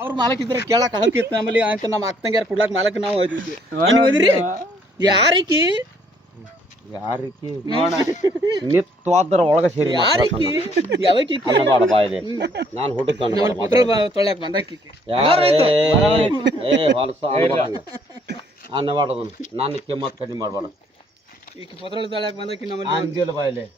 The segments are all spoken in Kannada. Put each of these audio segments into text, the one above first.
ಅವ್ರ ಮಾಲಕ್ ಇದ್ರೆ ಕೇಳಕ್ ಹಕ್ಕಿತ್ತು ನಮ್ಮಲ್ಲಿ ಅಂತ ನಮ್ಮ ಅಕ್ಕಂಗ್ಯಾರ ಕೊಡ್ಲಾಕ ಮಾಲಕ್ ನಾವು ಹೋಯ್ತಿದ್ವಿ ನೀವು ಹೋದ್ರಿ ಯಾರಿಕಿ ಯಾರಿಕಿ ನೋಡ ನಿತ್ವಾದ್ರ ಒಳಗ ಸೇರಿ ಯಾರಿಕಿ ಯಾವಕಿ ಅನ್ನಬಾಡ ಬಾಯಿದೆ ನಾನು ಹುಡುಕೊಂಡು ಪೆಟ್ರೋಲ್ ತೊಳ್ಯಾಕ ಬಂದಾಕಿ ಏ ಹೊಲಸ ಅನ್ನಬಾಡದು ನನ್ನ ಕಿಮ್ಮತ್ ಕಡಿಮೆ ಮಾಡಬೇಡ ಈಗ ಪೆಟ್ರೋಲ್ ತೊಳ್ಯಾಕ ಬಂದಾಕಿ ನಮ್ಮಲ್ಲಿ ಅಂಜಿಲ್ಲ ಬಾಯಿಲೆ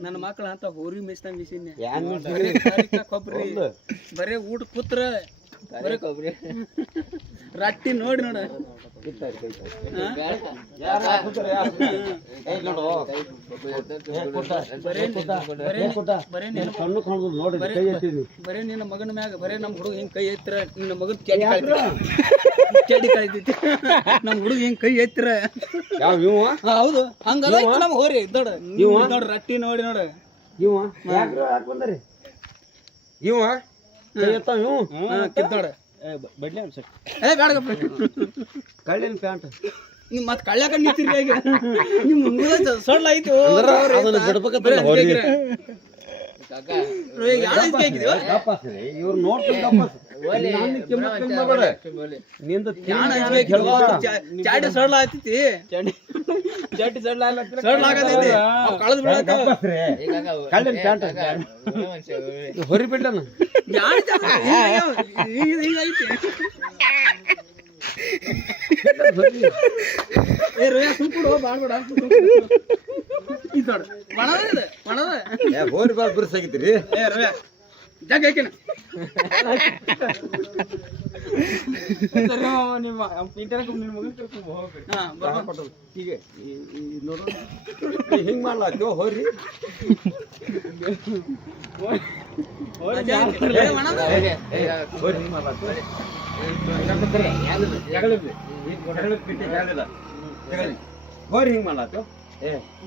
ನನ್ನ ಮಕ್ಳ ಅಂತ ಹೋರಿ ಮೇಯ್ಸ್ತಾ ಮಿಸಿನ್ ಕೊಬ್ರಿ ಬರೇ ಊಟ ಕೂತ್ರ ಬರೇ ಕೊಬ್ರಿ ರಟ್ಟಿ ನೋಡಿ ನೋಡ ಬರೇ ನಿನ್ನ ಮಗನ ಮ್ಯಾಗ ಬರೇ ನಮ್ ಹುಡುಗ ಹಿಂಗ್ ಕೈ ಎತ್ತರ ನಿನ್ನ ಮಗನ್ ಕೆಡಿ ಕಳಿತೈತಿ ನಮ್ ಹುಡುಗ ಹಿಂಗ್ ಕೈ ಎತ್ತರ ಹೌದು ಹಂಗದ ನಮ್ ಹೋರಿ ದೊಡ್ಡ ನೋಡ್ರಿ ರಟ್ಟಿ ನೋಡಿ ನೋಡ ಕಿತ್ತೋಡ ಕಳ್ಳಿನ ಪ್ಯಾಂಟ್ ನೀವು ಮತ್ತೆ ಕಳ್ಯಾಕ ನಿಂತಿರಿ ಈಗ ನಿಮ್ಮ ಸೊಳ್ಳ ಐತಿ ಇವ್ರು ನೋಡ್ತಾರೆ ಚಾಟಿ ಸೊಳ್ಳ ಆಯ್ತೈತಿ ಚಾಟಿ ಸೊಳ್ಳ ಆಗತೈತಿ ಕಳೆದ್ ಬಿಡತ್ತೆ ಕಳ್ಳಿನ ಪ್ಯಾಂಟ್ ಹೊರಿ ಬಿಡ್ಲನ ಹಿಂಗೈತಿ ಏ ರೋಯ ಸುಮ್ಕುಡು ಬಾಡ್ಬೇಡ ಇದೋಡ ಬಣದ ಬಣದ ಏ ಹೋರಿ ಬಾಲ್ ಬಿರ್ಸಾಗಿತ್ರಿ ಏ ರೋಯ ಜಾಗ ಹಾಕಿನ ನಿಮ್ಮ ಪಿಂಟರ್ ನಿನ್ನ ಮಗನ ಕರ್ಕೊಂಡು ಹೋಗ್ಬೇಕು ಹೀಗೆ ನೋಡು ಹಿಂಗ್ ಮಾಡ್ಲಾಗ್ತೋ ಹೋರಿ ಹೋರಿ ಹಿಂಗ್ ಮಾಡ್ಲಾಗ್ತೋ ಹೋರಿ ಹಿಂಗ್ ಮಾಡ್ಲಾಗ್ತೋ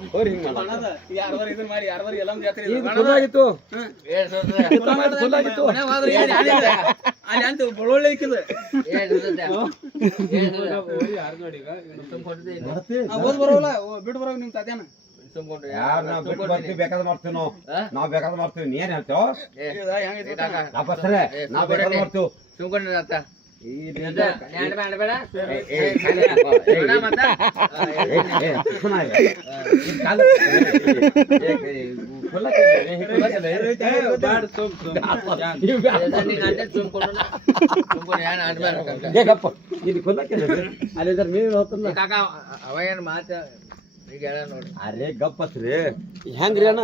ಹೋರಿ ಹಿಂಗ್ ಮಾಡ್ಲಾಗ್ತೋ ಯಾರದಾರ ಇದನ್ನ ಮಾಡಿ ಯಾರದಾರ ಎಲ್ಲ ಜಾತ್ರೆ ಗೊತ್ತಾಗಿತ್ತು ಅಲ್ಲಿ ಅಂತ ಬಳ್ಳೊಳ್ಳೆ ಇಕ್ಕಿದ ಓದ್ ಬರೋಲ್ಲ ಬಿಟ್ಟು ಬರೋ ನಿಮ್ ತಾತ್ಯಾನ ಯಾರು ನಾವು ಬಿಟ್ಟು ಬರ್ತೀವಿ ಬೇಕಾದ್ರೆ ಮಾಡ್ತೀವಿ ನಾವು ಬೇಕಾದ್ರೆ ಮಾಡ್ತೀವಿ ನೀ ಏನ್ ಹೇಳ್ತೇವ ನಾವು ಬೇಕಾದ್ರೆ ಮಾಡ್ತೀವಿ ಅರೆ ಗಪ್ಪಸ್ರಿ ಹೆಂಗ್ರಿ ಅಣ್ಣ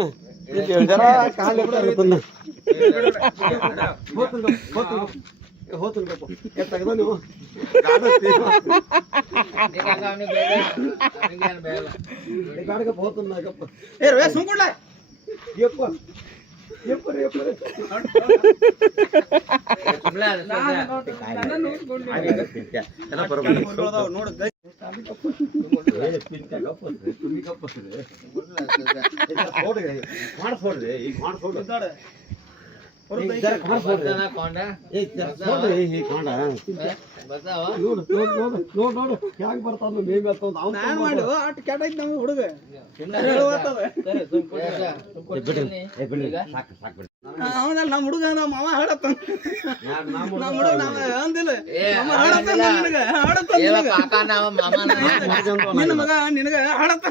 ಹೋತನ್ ತೆಗ್ದ ನೀವು ಗಾಡಿಗಪ್ಪ ಹೋತನ್ ಗಪ್ಪ ಏ ರೋಯ ಸುಮ್ಕೊಡ್ಲ ಯಪ್ಪ ಯಪ್ಪ ಯಪ್ಪ ನೋಡು ಮಾಡಿಸ್ಕೊಡ್ರಿ ಈಗ ಮಾಡಿಸ್ಕೊಡ್ರಿ ನೋಡು ಹ್ಯಾಂಗ ಬರ್ತಾವ ಮಾಡು ಅಟ್ ಕೆಟ್ಟ ಐತಿ ನಮ್ಗೆ ಹುಡುಗ ಅವನಲ್ಲ ನಮ್ಮ ಹುಡುಗ ನಮ್ಮ ಮಾವ ಹಾಡತ್ತ ನಮ್ಮ ಹುಡುಗ ನಾವ ಅಂದಿಲ್ಲ ನಮ್ಮ ಹಾಡತ್ತ ನಿನಗ ಹಾಡತ್ತ ನಿನ್ನ ಮಗ ನಿನಗ ಹಾಡತ್ತ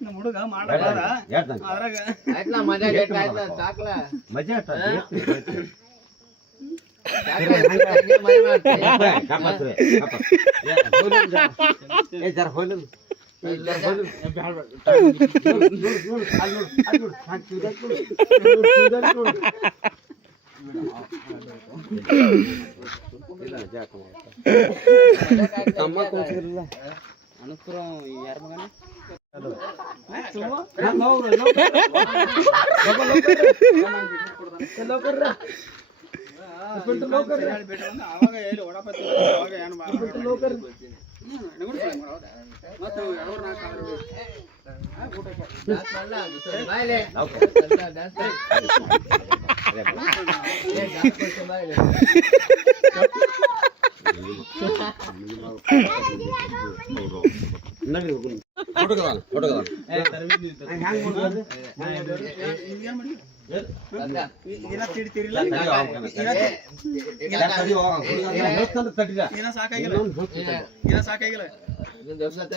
ನಮ್ಮ ಹುಡುಗ ಮಾಡಾರ ಅದ್ರಾಗ ಮಜಾ ಅನುಪುರ ಯಾರ ಮಗನ ಅವಾಗ ಎಲ್ಲಿ ಓಡಾಪತ್ತಿ ಅವಾಗ ಏನು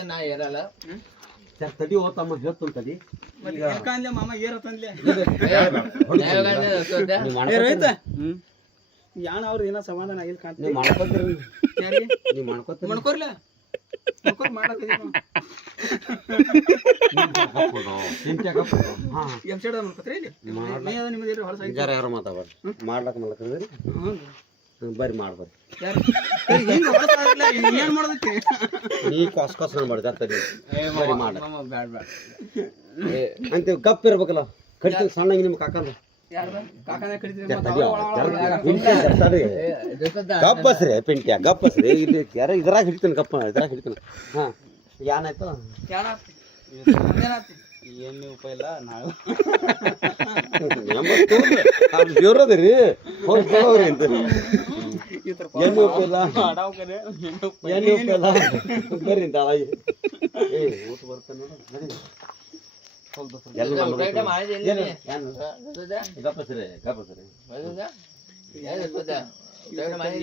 ನಾ ಏರಲ್ಲ ತಡಿ ಹೋತಮ್ಮ ಹೇಳ್ತಾನ ತಡಿ ಮಾಮ ಏರತ್ತಂದ್ಲೆ ಯಾಣ ಅವ್ರ ಏನೋ ಸಮಾಧಾನ ಆಗಿಲ್ಲ ಕಾಣ್ತೀವಿ ನೀವು ಮಾಡ್ಕೊತೀರಿ ನೀವು ಮಾಡ್ಕೋರ್ಲ ಯಾರು ಮಾತಾಡ್ಬಾರ್ದು ಮಾಡ್ಲಕ್ಕ ಮಲ್ಲಕ್ರಿ ಬರ್ರಿ ಮಾಡ್ಬಾರ್ದು ಏನ್ ಮಾಡೋದಕ್ಕೆ ನೀ ಕಾಸ್ ಕಾಸ್ ಮಾಡ್ಬಾರ್ದು ತಡಿ ಬರ್ರಿ ಮಾಡ ಅಂತೀವಿ ಗಪ್ ಇರ್ಬೇಕಲ್ಲ ಕಡಿತೀವಿ ಸಣ್ಣಗೆ ನಿಮ್ ಕಾಕಂದ ಗಪ್ಪಸ್ರಿ ಪಿಂಟ್ಯ ಗಪ್ಪಸ್ರಿ ಇಲ್ಲಿ ಯಾರ ಇದ್ರಾಗ ಹಿಡಿತಾನೆ ಗಪ್ಪ ಇದ್ರಾಗ ಹಿಡಿತಾನೆ ಹಾ ಏನಾಯ್ತು ಏನು ಉಪಾಯ ಇಲ್ಲ ನಾವು ಜೋರದ್ರಿ ಹೋಗ್ರಿ ಅಂತ ಏನು ಉಪಾಯ ಇಲ್ಲ ಏನು ಉಪಾಯ ಇಲ್ಲ ಬರ್ರಿ ಅಂತ ಏ ಊಟ ಬರ್ತಾನೆ ನೋಡು ಗಪ್ಪಸ್ರಿ ಗಪ್ಪಸ್ರಿ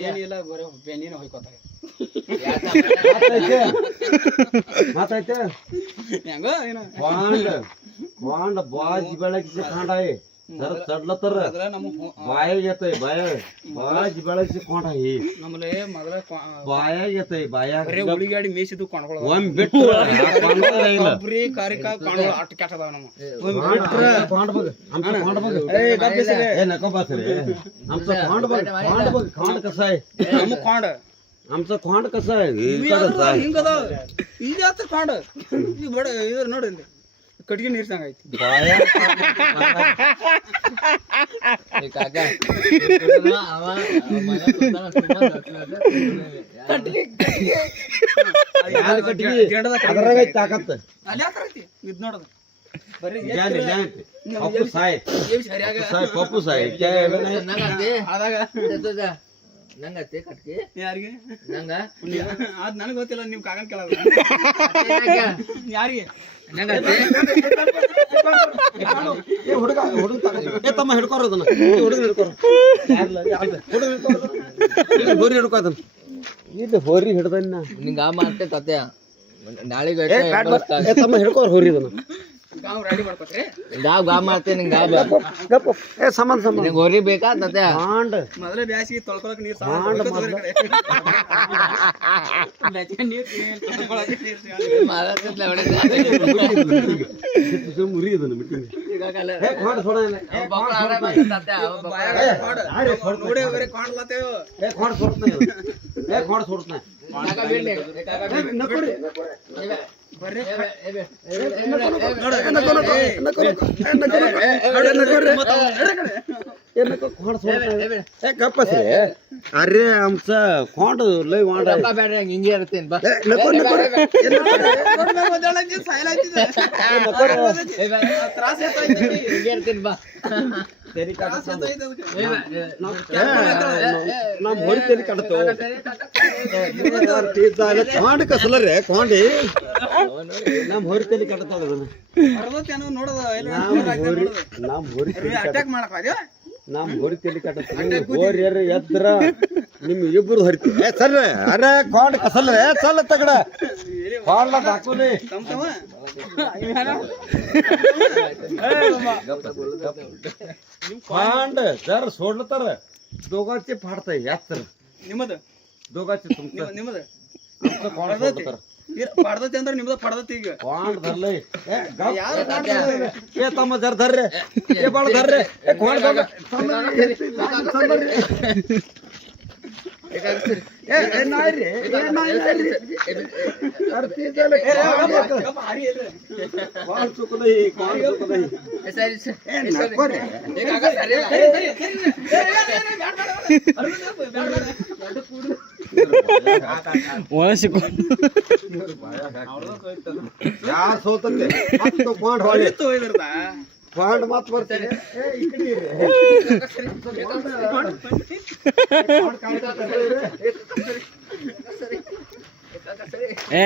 ಏನಿಲ್ಲ ಬರೋ ಬೆನ್ನಿನ ಹೋಯ್ಕೋತಾರೆ ಮಾತಾಯ್ತ ಹೆಂಗೋ ಏನೋ ವಾಂಡ ಬಾಜಿ ಬೆಳಗಿಸಿ ಕಾಂಡಾಯಿ ಸರ್ ಸಡ್ಲತ್ತರ ಬಾಯಾಗ ಬಾಜಿ ಬೆಳಗಿಸಿ ಕೊಂಡಾಯಿ ನಮ್ಮಲೆ ಮೊದಲ ಬಾಯಾಗ ಬಾಯಾಗ ಉಳಿಗಾಡಿ ಮೇಸಿದ್ದು ಕೊಂಡ್ಕೊಳ್ಳೋ ಒಮ್ಮೆ ಬಿಟ್ಟು ಒಬ್ರಿ ಕಾರಿಕ ಕೊಂಡ್ಕೊಳ್ಳೋ ಅಷ್ಟು ಕೆಟ್ಟದಾವ ನಮ್ಮ आमचा खोंड कसा आहे खोंड बड ನೋಡಿ ಕಟ್ಟಿಗೆ ನೀರು ಸಂಗೈತಿ ತಾಕತ್ ಇದ್ ನೋಡೋದು ಪಪ್ಪು ಸಾಯಿ ನಂಗತ್ತೆ ಕಟ್ಗೆ ಯಾರಿಗೆ ನಂಗ ಅದ್ ನನಗೆ ಗೊತ್ತಿಲ್ಲ ನಿಮ್ ಕಾಗಲ್ ಕೇಳೋದು ಯಾರಿಗೆ ನಂಗತ್ತೆ ಹುಡುಗ ತಮ್ಮ ಹಿಡ್ಕೋರೋದನ್ನ ಹುಡುಗ ಹಿಡ್ಕೋರು ಹೋರಿ ಹಿಡ್ಕೋದನ್ನ ಇಲ್ಲಿ ಹೋರಿ ಹಿಡ್ದನ್ನ ನಿಂಗ ಮಾಡ್ತೆ ಕತೆ ನಾಳೆಗೆ ತಮ್ಮ ಹಿಡ್ಕೋರು ಹೋರಿ ಇದನ್ನ ಗಾವ್ ರೆಡಿ ಮಾಡ್ಕೊತ್ರಿ ಗಾವ್ ಮಾಡ್ತೇನೆ ನಿಂಗ ಗಪ್ಪ ಏ ಸಂಬಂಧ ಸಂಬಂಧ ನಿಂಗೆ ಹೊರಿ ಬೇಕಾ ತತೆ ಹಾಂಡ್ ಮೊದಲೇ ಬ್ಯಾಸಿಗೆ ತೊಳ್ಕೊಳಕ್ ನೀರು ಮುರಿ ಇದನ್ನ ಬಿಟ್ಟಿನಿ ನೋಡಿ ಕಾಣ್ಲತ್ತೇವ अरे आमचा खोंड लय वांडा ಹಿಂಗೆ ಇರ್ತೇನೆ ಬಾ ತ್ರಾಸ ಹಿಂಗೆ ಇರ್ತೇನೆ ಬಾ ನಮ್ ಹೊರಿ ತಲೆ ಕಡತು खोंड कसलं रे खोंडी ನಮ್ ಹೊರಿ ತಲೆ ಕಡತಾಳ ನೋಡೋದು ನಮ್ ಹೊರಿ ಅಟ್ಯಾಕ್ ಮಾಡಕ್ ನಮ್ ಹೊರಿ ತಲೆ ಕಡತ ಹೋರಿಯರ್ ಎದ್ರ ನಿಮ್ ಇಬ್ರು ಹರಿತಿ ಸರ್ ಅರೆ खोंड कसलं रे चल तगड खोंडला दाखवले खोंड जर सोडलं तर दोघांचे फाडतंय याच तर ನಿಮ್ಮದು दोघांचे तुमचं ನಿಮ್ಮದು आमचं खोंड सोडलं तर ಪಡ್ದತಿ ಅಂದ್ರೆ ನಿಮ್ದು ಪಡ್ದತಿ ಈಗ खोंड धरलंय ए तಮ್ಮ जर धर रे ए बाळ धर रे ए खोंड बघ ए नाही रे नाही रे अरे ते झालं खोंड चुकलंय खोंड चुकलंय ए नको रे ಒಳಸಿಕೊಂಡು ಯಾರು ಸೋತಂತೆ ಮತ್ತು ಪಾಂಡ್ ಹೊಳಿ ಪಾಂಡ್ ಮಾತು ಬರ್ತಾರೆ ಏ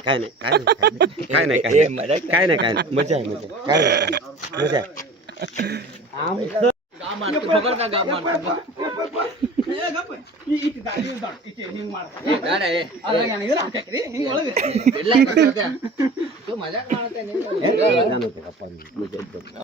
काय नाही मजा आहे काय मजा आहे गा मारते फकड का गा मारते गाड आहे ಎಲ್ಲ ತೂ ಮಜಾಕ್ ಮಾಡ್ತೇನೆ जाणवते का पाणी मजा येते